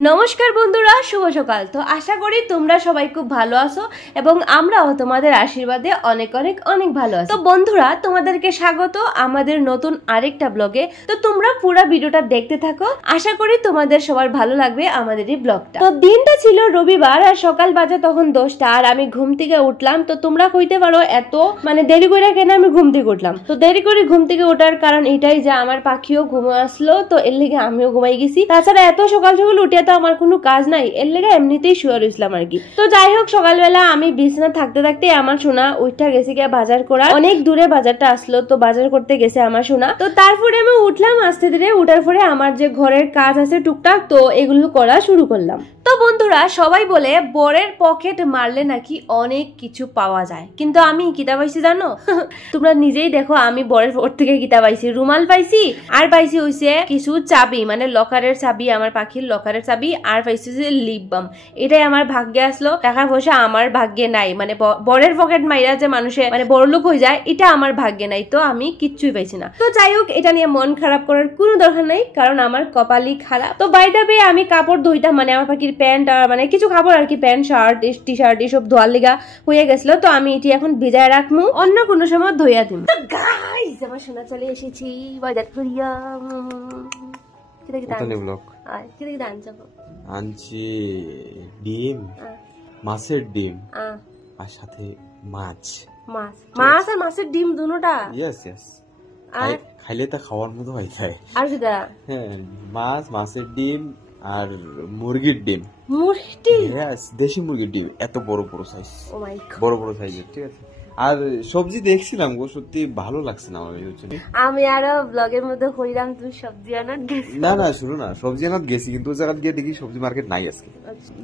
নমস্কার বন্ধুরা, শুভ সকাল। তো আশা করি তোমরা সবাই খুব ভালো আছো এবং আমরাও তোমাদের আশীর্বাদে অনেক অনেক অনেক ভালো আছি। তো বন্ধুরা, তোমাদেরকে স্বাগত আমাদের নতুন আরেকটা ব্লগে। তো তোমরা পুরো ভিডিওটা দেখতে থাকো, আশা করি তোমাদের সবার ভালো লাগবে আমাদের এই ব্লগটা। তো দিনটা ছিল রবিবার আর সকাল বাজে তখন 10টা আর আমি ঘুম থেকে উঠলাম। তো তোমরা কইতে পারো এত দেরি করে কেন আমি ঘুম থেকে উঠলাম। তো দেরি করে ঘুম থেকে ওঠার কারণ এটাই যে আমার পাখিও ঘুমে আসলো, তো এর লেগে আমিও ঘুমাই গেছি। তাছাড়া এত সকাল সকাল উঠে তো আমার কোনো কাজ নাই, এর লেগে এমনিতেই শুয়ে রইছিলাম আর কি। তো যাই হোক, সকালবেলা আমি বিছানা থাকতে থাকতে আমার সোনা উঠা গেছে গিয়ে বাজার করার। অনেক দূরে বাজারটা আসলো, তো বাজার করতে গেছে আমার সোনা। তো তারপরে আমি উঠলাম আস্তে ধীরে। উঠার পরে আমার যে ঘরের কাজ আছে টুকটাক, তো এগুলো করা শুরু করলাম। তো বন্ধুরা, সবাই বলে বরের পকেট মারলে নাকি অনেক কিছু পাওয়া যায়, কিন্তু আমি কিতা পাইছি জানো? তোমরা নিজেই দেখো, আমি বরের পকেট থেকে কিতা পাইছি। রুমাল পাইছি, আর পাইছি হইছে কিছু চাবি, লকারের চাবি, আমার পাখির লকারের চাবি, আর পাইছি লিপ বাম। এটাই আমার ভাগ্যে আসলো। টাকা পয়সা আমার ভাগ্যে নাই, বরের পকেট মাইরা যে মানুষে বড়লোক হয়ে যায়, এটা আমার ভাগ্যে নাই। তো আমি কিচ্ছুই পাইছি না। তো যাই হোক, এটা নিয়ে মন খারাপ করার কোনো দরকার নাই, কারণ আমার কপালই খারাপ। তো বাইটা পেয়ে আমি কাপড় ধুইতাম, আমার পাখির প্যান্ট আর কিছু কাপড় আর কি, প্যান্ট শার্ট টি শার্ট এসব ধোয়ার লিগা হয়ে গেছিল। তো আমি এটি এখন ভিজায় রাখবো, অন্য কোনো সময় ধুইয়া দিব। তো গাইস, আমার সোনা চলে এসেছি বাজার করিয়া। আনছি ডিম, মাছের ডিম আর সাথে মাছ। মাছ আর মাছের ডিম দুটোটা? Yes yes. আর খাইলে তা খাওয়ার মতো হয় যায়। আর কিটা? হ্যাঁ, মাছ, মাছের ডিম আর মুরগির ডিম। দেশি মুরগির ডিম, এত বড় বড় সাইজ, বড় বড় সাইজের। ঠিক আছে। আর সবজি দেখছিলাম গো, সত্যি ভালো লাগছে না আমার। আমি আরো ব্লগের মধ্যে কইরাম তুমি সবজি আনাত গেছি। না শুনো না, সবজি আনাত গেছি, কিন্তু ওই জায়গা গিয়ে দেখি সবজি মার্কেট নাই আজকে।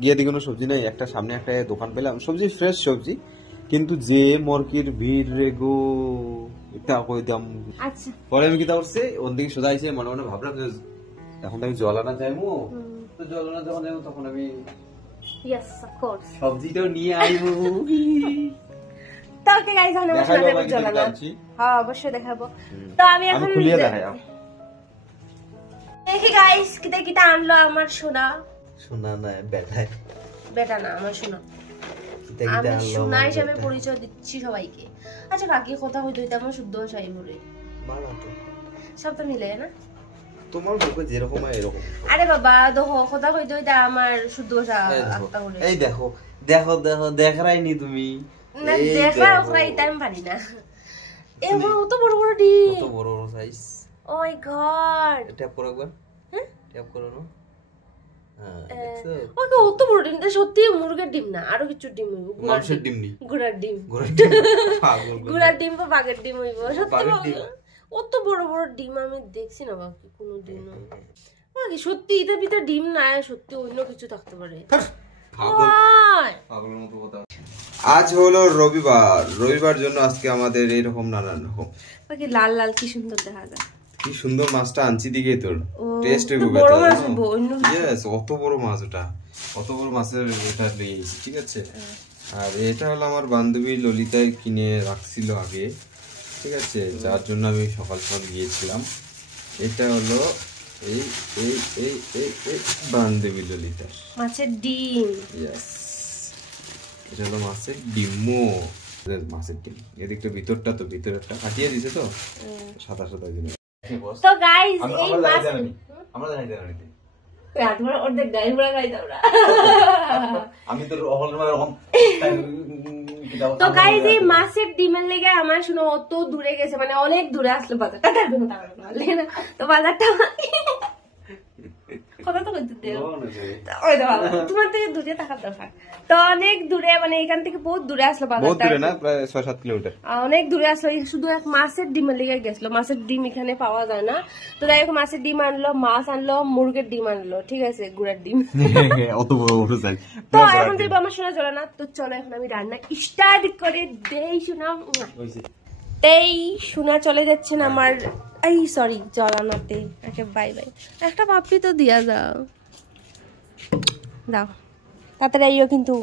গিয়ে দেখি কোনো সবজি নাই। একটা সামনে একটা দোকান পেলাম, সবজি ফ্রেশ সবজি, কিন্তু যে মরকির ভিড় রে গো, এটা কই দাম। আচ্ছা, পরে আমি কি তা করছে, ওর দিকে সোজা আইছে, মনে মনে ভাবলাম যে এখন আমি জল আনা যাইবো। তো জল আনা যখন যাবো তখন আমি সবজিটাও নিয়ে আইবো। তো গাইস, আমরা জল আনা, হ্যাঁ অবশ্যই দেখাবো। তো আমি এখন খুলিয়ে দেখাই। দেখি গাইস, কিটা কিটা আনলো আমার সোনা। সোনা না, বেটা না, আমার সোনা। আমি সোনা হিসেবে পরিচয় দিচ্ছি সবাইকে। আচ্ছা, বাকি কথা হইতো আমার শুদ্ধ ভাষাই বলে সব তো মিলে না তোমার বলবে যেরকম এরকম। আরে বাবা, দেখো কথা হইতো আমার শুদ্ধ ভাষা আত্মা বলে। এই দেখো দেখো দেখো দেখারাইনি তুমি না, দেখা ওখানে টাইম পারি না। এমন অত বড় বড় ডিম, কত বড় বড় সাইজ। ও মাই গড, ট্যাপ করো একবার। হ্যাঁ, ট্যাপ করো না। ওকে, অত বড় ডিম। সত্যি মুরগির ডিম না, আরো কিছু ডিম হইব। মাংসের ডিম নি, ঘোড়ার ডিম। পাগল, ঘোড়ার ডিম বা বাঘের ডিম হইব। সত্যি অত বড় বড় ডিম আমি দেখছি না বাকি কোনো দিন। বাকি সত্যি এটার ভিতরে ডিম না, সত্যি অন্য কিছু থাকতে পারে। পাগলের মতো কথা। আজ হলো রবিবার, রবিবার জন্য আজকে আমাদের এইরকম নানান রকম। বাকি লাল লাল কি সুন্দর দেখা যায়। কি সুন্দর মাছটা আনছি দিকে, তোর টেস্ট হইব। ইয়েস, অত বড় মাছ ওটা, অত বড় মাছের এটা নিয়েছি। ঠিক আছে। আর এটা হলো আমার বান্ধবী ললিতায় কিনে রাখছিল আগে। ঠিক আছে, যার জন্য আমি সকাল সকাল গিয়েছিলাম। এটা হলো এই এই এই এই এই বান্ধবী ললিতার মাছের ডিম। ইয়েস, এটা হলো মাছের ডিমও। মাছের ডিম এদিকটা ভিতরটা, তো ভিতরটা কাটিয়ে দিছে, তো সাদা সাদা জিনিস। তো গাইস, এই মাছ আমরা দেখাই দেন আরে তোমার অর্ধেক গাই পুরা গাই দাও না। আমি তো এরকম। তো গাইস, এই মাছের ডিমের লেগে আমার শুনো অত দূরে গেছে, অনেক দূরে আসলো বাজারটা। তো বাজারটা কথা তো করতে দেও, তোমার থেকে দূরে থাকার দরকার। তো অনেক দূরে, এখান থেকে বহুত দূরে আসলো বাজারটা, প্রায় 6-7 কিলোমিটার। অনেক দূরে আসলো, শুধু এক মাছের ডিমের লেগে গেছিল। মাছের ডিম এখানে পাওয়া যায় না। তো যাই হোক, মাছের ডিম আনলো, মাছ আনলো, মুরগির ডিম আনলো। ঠিক আছে, গুড়ার ডিম। অত বড় বড় সাইজ। তো এখন তো আমার শোনা চলে না। তো চলো এখন আমি রান্না স্টার্ট করে দেই। শোনা এই শোনা চলে যাচ্ছেন আমার, এই সরি, জ্বালানাতে। বাই বাই, একটা পাপড়ি তো দিয়া যাও, দাও তাড়াতাড়ি আইও কিন্তু।